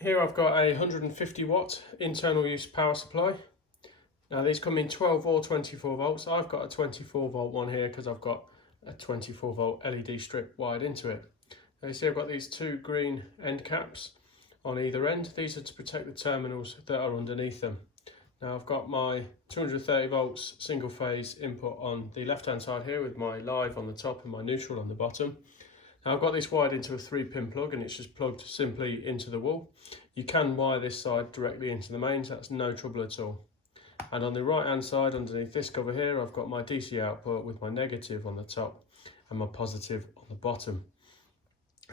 Here I've got a 150 watt internal use power supply. Now these come in 12 or 24 volts. I've got a 24 volt one here because I've got a 24 volt LED strip wired into it. Now you see I've got these two green end caps on either end. These are to protect the terminals that are underneath them. Now I've got my 230 volts single phase input on the left hand side here with my live on the top and my neutral on the bottom. Now I've got this wired into a 3-pin plug and it's just plugged simply into the wall. You can wire this side directly into the mains, that's no trouble at all. And on the right hand side underneath this cover here I've got my DC output with my negative on the top and my positive on the bottom.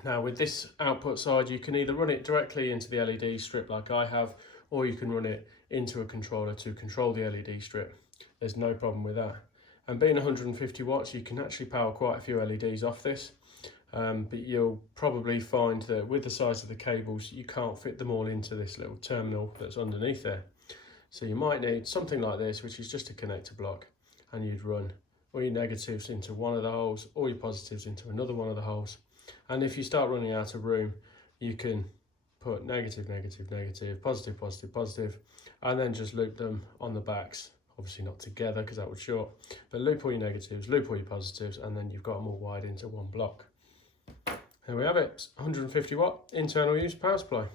Now with this output side you can either run it directly into the LED strip like I have, or you can run it into a controller to control the LED strip. There's no problem with that. And being 150 watts you can actually power quite a few LEDs off this. But you'll probably find that with the size of the cables you can't fit them all into this little terminal that's underneath there. So you might need something like this, which is just a connector block, and you'd run all your negatives into one of the holes, all your positives into another one of the holes. And if you start running out of room, you can put negative, negative, negative, positive, positive, positive, and then just loop them on the backs. Obviously not together because that would short, but loop all your negatives, loop all your positives, and then you've got them all wired into one block. There we have it, 150 watt internal use power supply.